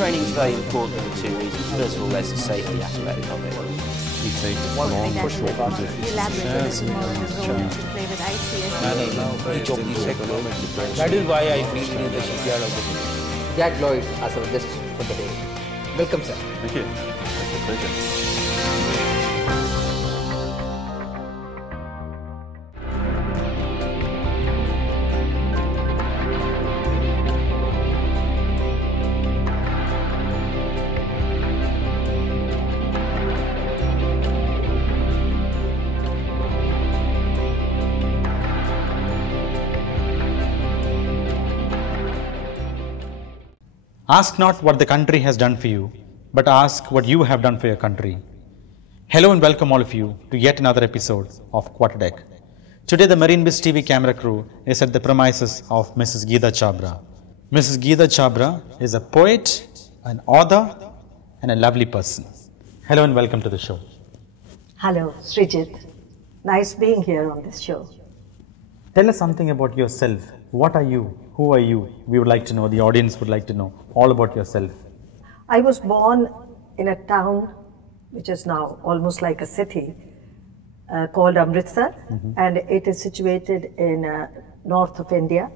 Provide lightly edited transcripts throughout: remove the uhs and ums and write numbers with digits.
training is very important for two reasons. First of all, there's the safety aspect of it. You take long or short positions. That is why I feel in the shipyard of the city. Jack Lloyd as our guest for the day. Welcome, sir. Thank you. It's a pleasure. Ask not what the country has done for you, but ask what you have done for your country. Hello and welcome all of you to yet another episode of Quarterdeck. Today the MarineBiz TV camera crew is at the premises of Mrs. Geeta Chabra. Mrs. Geeta Chabra is a poet, an author and a lovely person. Hello and welcome to the show. Hello, Srijit. Nice being here on this show. Tell us something about yourself. What are you? Who are you? We would like to know, the audience would like to know all about yourself. I was born in a town which is now almost like a city called Amritsar, and it is situated in north of India.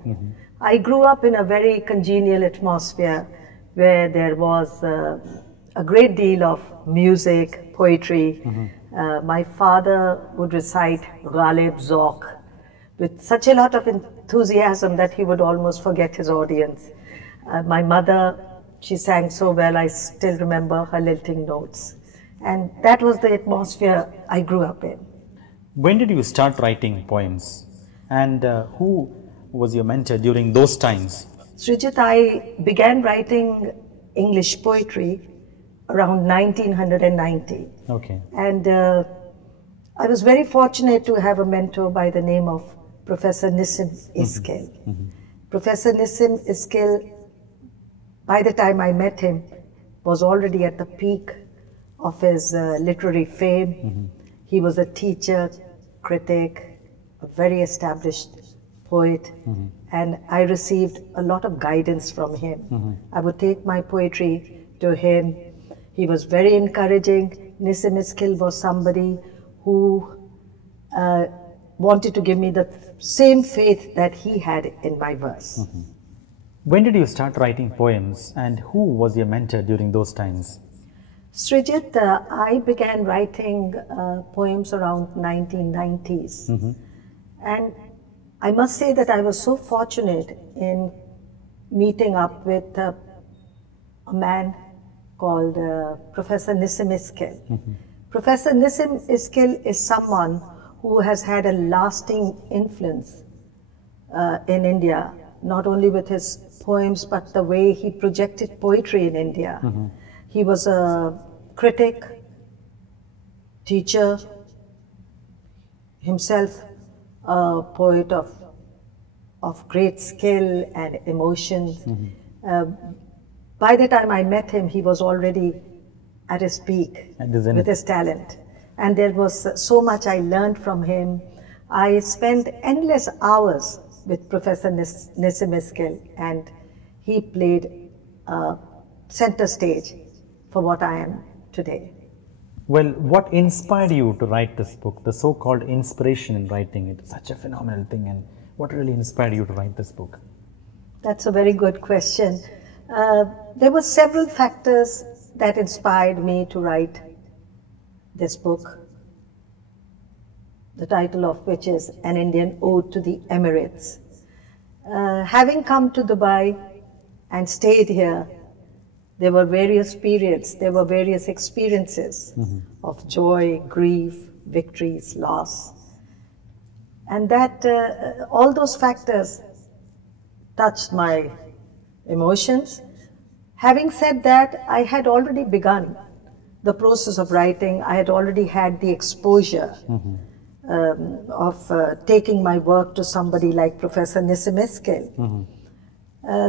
I grew up in a very congenial atmosphere where there was a great deal of music, poetry. My father would recite Ghalib Zauq with such a lot of enthusiasm that he would almost forget his audience. My mother, she sang so well, I still remember her lilting notes. And that was the atmosphere I grew up in. When did you start writing poems? And who was your mentor during those times? Srijit, I began writing English poetry around 1990. Okay. And I was very fortunate to have a mentor by the name of Professor Nissim Iskil. Professor Nissim Iskil, by the time I met him, was already at the peak of his literary fame. He was a teacher, critic, a very established poet, and I received a lot of guidance from him. I would take my poetry to him. He was very encouraging. Nissim Iskil was somebody who wanted to give me the same faith that he had in my verse. When did you start writing poems and who was your mentor during those times? Srijit, I began writing poems around 1990s. And I must say that I was so fortunate in meeting up with a man called Professor Nissim Iskil. Professor Nissim Iskil is someone who has had a lasting influence in India, not only with his poems, but the way he projected poetry in India. He was a critic, teacher, himself a poet of great skill and emotions. By the time I met him, he was already at his peak with his talent. And there was so much I learned from him. I spent endless hours with Professor Nissim Iskil, and he played center stage for what I am today. Well, what inspired you to write this book? The so-called inspiration in writing it, such a phenomenal thing, and what really inspired you to write this book? That's a very good question. There were several factors that inspired me to write this book, the title of which is An Indian Ode to the Emirates. Having come to Dubai and stayed here, there were various periods, there were various experiences of joy, grief, victories, loss. And that all those factors touched my emotions. Having said that, I had already begun the process of writing. I had already had the exposure of taking my work to somebody like Professor Nissim Iskil.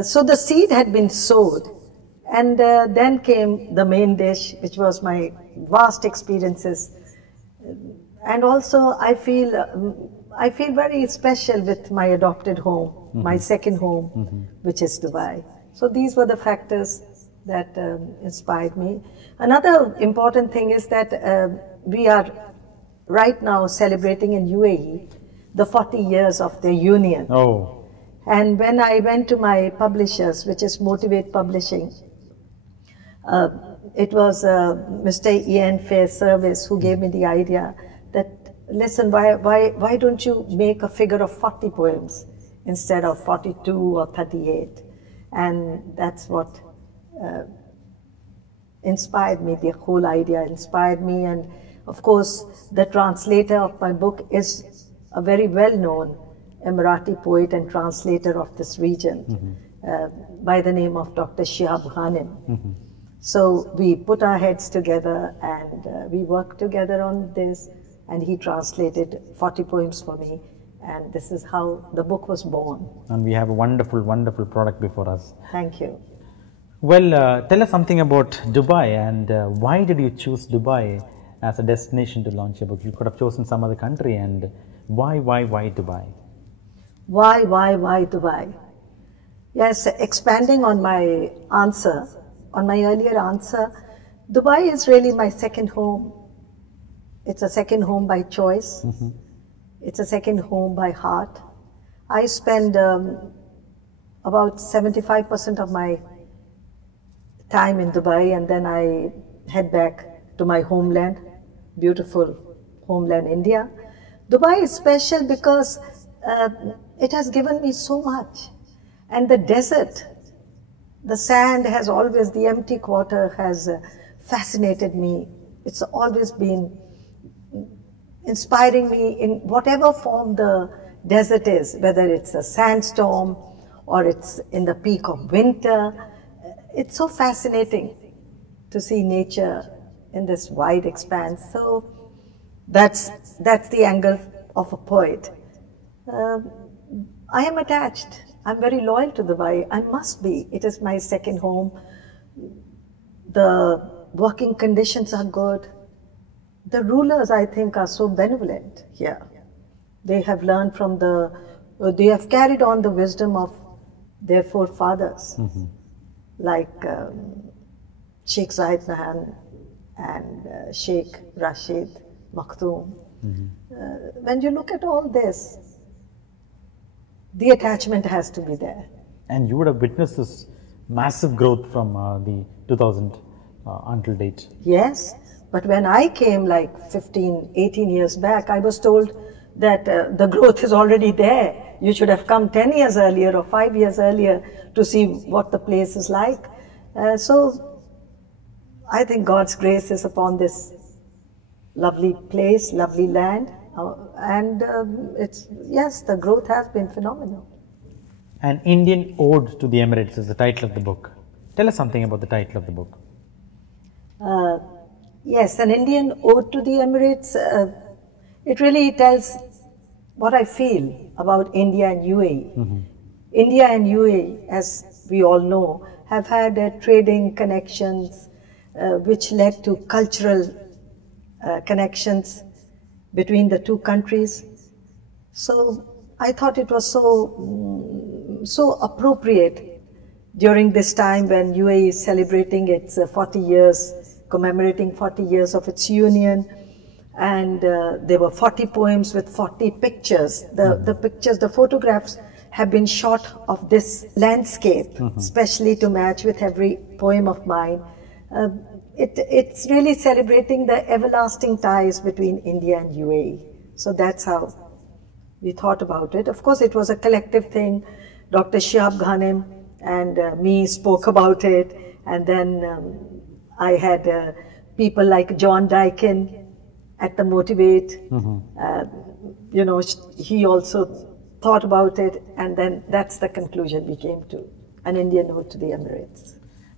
So the seed had been sowed, and then came the main dish, which was my vast experiences. And also I feel very special with my adopted home, my second home, which is Dubai. So these were the factors that inspired me. Another important thing is that we are right now celebrating in UAE the 40 years of their union. Oh, And when I went to my publishers, which is Motivate Publishing, it was Mr. Ian Fairservice who gave me the idea that, listen, why don't you make a figure of 40 poems instead of 42 or 38? And that's what inspired me, the whole idea inspired me. And of course, the translator of my book is a very well-known Emirati poet and translator of this region by the name of Dr. Shihab Ghanem. So we put our heads together and we worked together on this, and he translated 40 poems for me, and this is how the book was born. and we have a wonderful, wonderful product before us. Thank you. Well, tell us something about Dubai, and why did you choose Dubai as a destination to launch your book? You could have chosen some other country, and why Dubai? Why Dubai? Yes, expanding on my answer, on my earlier answer, Dubai is really my second home. It's a second home by choice. It's a second home by heart. I spend about 75% of my time in Dubai, and then I head back to my homeland, beautiful homeland, India. Dubai is special because it has given me so much. And the desert, the sand has always, the empty quarter has fascinated me. It's always been inspiring me in whatever form the desert is, whether it's a sandstorm or it's in the peak of winter. It's so fascinating to see nature in this wide expanse. So that's the angle of a poet. I am attached. I'm very loyal to Dubai. I must be. It is my second home. The working conditions are good. The rulers, I think, are so benevolent here. They have learned from they have carried on the wisdom of their forefathers, like Sheikh Zayed Nahyan and Sheikh Rashid Maktoum. When you look at all this, the attachment has to be there. And you would have witnessed this massive growth from the 2000 until date. Yes, but when I came like 15, 18 years back, I was told that the growth is already there. You should have come 10 years earlier or 5 years earlier to see what the place is like. So I think God's grace is upon this lovely place, lovely land. And yes, the growth has been phenomenal. An Indian Ode to the Emirates is the title of the book. Tell us something about the title of the book. Yes, An Indian Ode to the Emirates. It really tells what I feel about India and UAE. India and UAE, as we all know, have had trading connections which led to cultural connections between the two countries. So I thought it was so appropriate during this time when UAE is celebrating its 40 years, commemorating 40 years of its union. And there were 40 poems with 40 pictures. The photographs have been shot of this landscape, especially to match with every poem of mine. It's really celebrating the everlasting ties between India and UAE. So that's how we thought about it. Of course, it was a collective thing. Dr. Shihab Ghanem and me spoke about it. And then I had people like John Daikin at the Motivate. You know, he also thought about it. And then that's the conclusion we came to, An Indian Ode to the Emirates.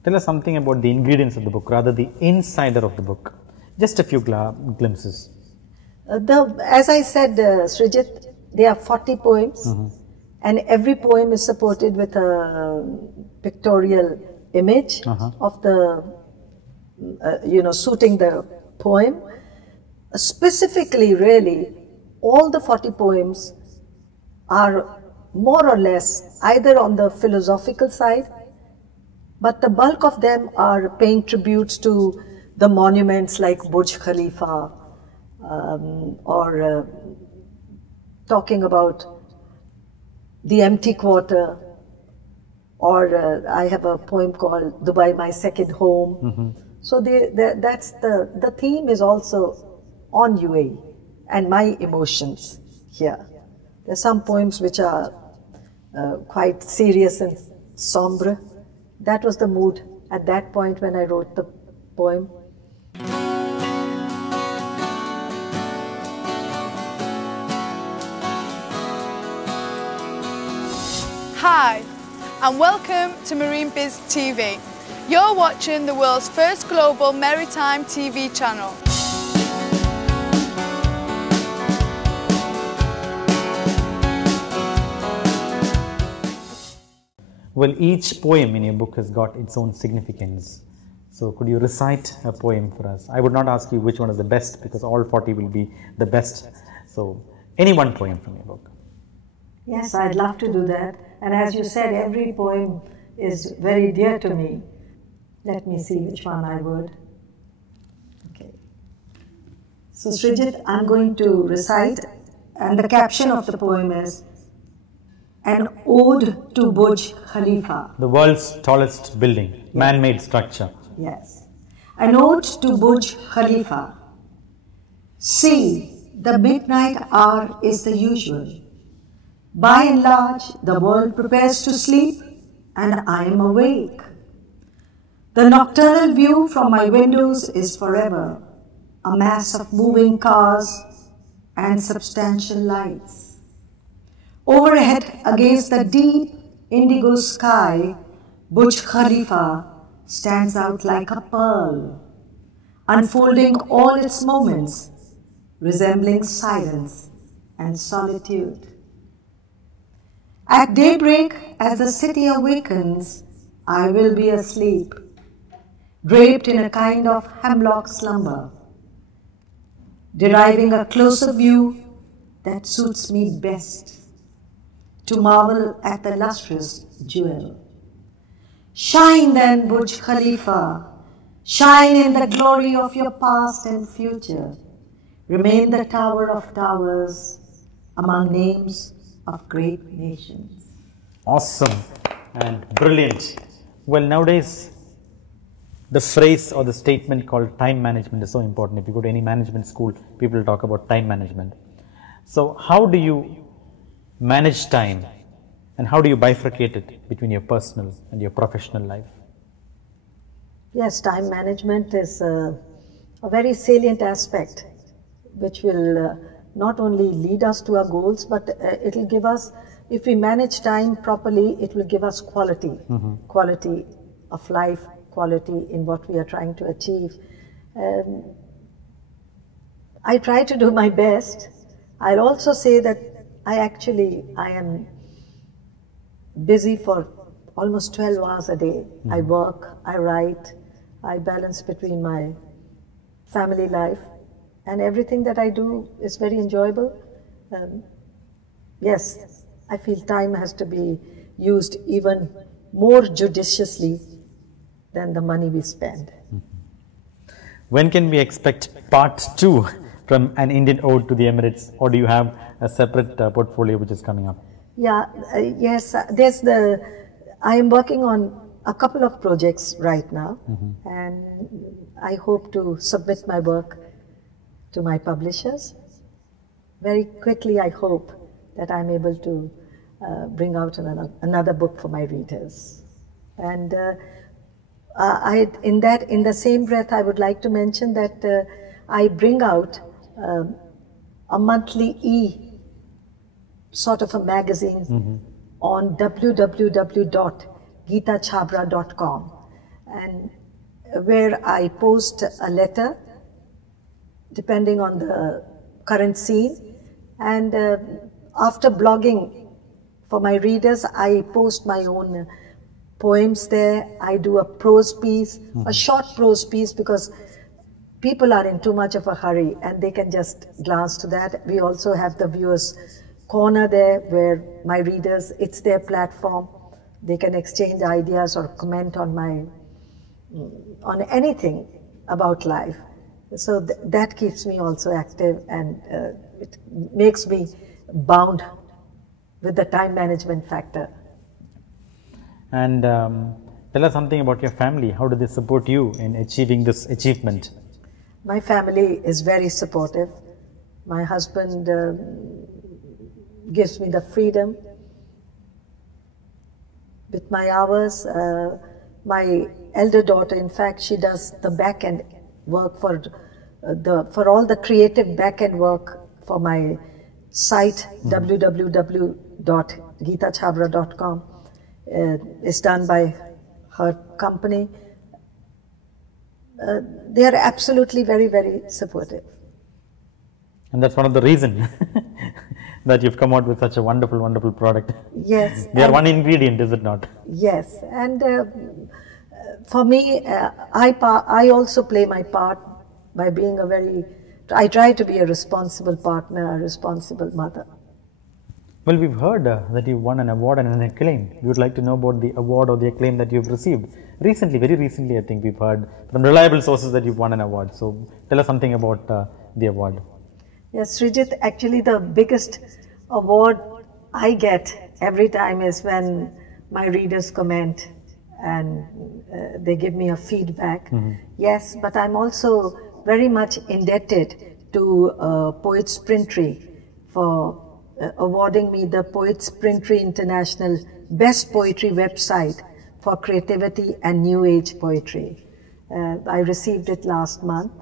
Tell us something about the ingredients of the book, rather the insider of the book. Just a few glimpses. As I said, Srijit, there are 40 poems, and every poem is supported with a pictorial image of the, suiting the poem. Specifically, really, all the 40 poems are more or less either on the philosophical side but the bulk of them are paying tributes to the monuments like Burj Khalifa, or talking about the empty quarter, or I have a poem called Dubai, My Second Home. So that's the theme is also on UAE and my emotions here. There's some poems which are quite serious and sombre. That was the mood at that point when I wrote the poem. Hi, and welcome to Marine Biz TV. You're watching the world's first global maritime TV channel. Well, each poem in your book has got its own significance. So could you recite a poem for us? I would not ask you which one is the best, because all 40 will be the best. So any one poem from your book. Yes, I'd love to do that. And as you said, every poem is very dear to me. Let me see which one I would. Okay. So Srijit, I'm going to recite, and the caption of the poem is An Ode to Burj Khalifa. The world's tallest building, man-made structure. Yes. An Ode to Burj Khalifa. See, the midnight hour is the usual. By and large, the world prepares to sleep, and I am awake. The nocturnal view from my windows is forever a mass of moving cars and substantial lights. Overhead, against the deep indigo sky, Burj Khalifa stands out like a pearl, unfolding all its moments, resembling silence and solitude. At daybreak, as the city awakens, I will be asleep, draped in a kind of hemlock slumber, deriving a closer view that suits me best, to marvel at the lustrous jewel. Shine then, Burj Khalifa, shine in the glory of your past and future. Remain the tower of towers among names of great nations. Awesome and brilliant. Well, nowadays, the phrase or the statement called time management is so important. If you go to any management school, people talk about time management. So how do you manage time, and how do you bifurcate it between your personal and your professional life? Yes, time management is a very salient aspect which will not only lead us to our goals, but it will give us, if we manage time properly, it will give us quality, quality of life, quality in what we are trying to achieve. I try to do my best. I'll also say that I am busy for almost 12 hours a day. I work, I write, I balance between my family life, and everything that I do is very enjoyable. Yes, I feel time has to be used even more judiciously than the money we spend. When can we expect part 2 from An Indian Ode to the Emirates, or do you have a separate portfolio which is coming up? Yeah, yes, I am working on a couple of projects right now, and I hope to submit my work to my publishers. Very quickly, I hope that I'm able to bring out another book for my readers. And in the same breath, I would like to mention that I bring out a monthly sort of a magazine on www.geetachhabra.com, and where I post a letter depending on the current scene, and after blogging for my readers, I post my own poems there. I do a prose piece, a short prose piece, because people are in too much of a hurry and they can just glance to that. We also have the viewers corner there where my readers, it's their platform. They can exchange ideas or comment on on anything about life. So that keeps me also active, and it makes me bound with the time management factor. And tell us something about your family. How do they support you in achieving this achievement? My family is very supportive. My husband gives me the freedom with my hours. My elder daughter, in fact, she does the back end work for all the creative back end work for my site, www.geetachabra.com. It's done by her company. They are absolutely very, very supportive. And that's one of the reasons that you've come out with such a wonderful, wonderful product. Yes. They are one ingredient, is it not? Yes. And for me, I also play my part by being I try to be a responsible partner, a responsible mother. Well, we've heard that you won an award and an acclaim. We would like to know about the award or the acclaim that you've received. Recently, very recently, I think we've heard from reliable sources that you've won an award. So tell us something about the award. Yes, Srijit, actually the biggest award I get every time is when my readers comment and they give me a feedback. Yes, but I'm also very much indebted to Poets Printry for awarding me the Poets Printry International Best Poetry Website for Creativity and New Age Poetry. I received it last month,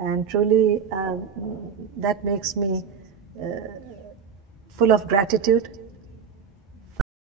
and truly that makes me full of gratitude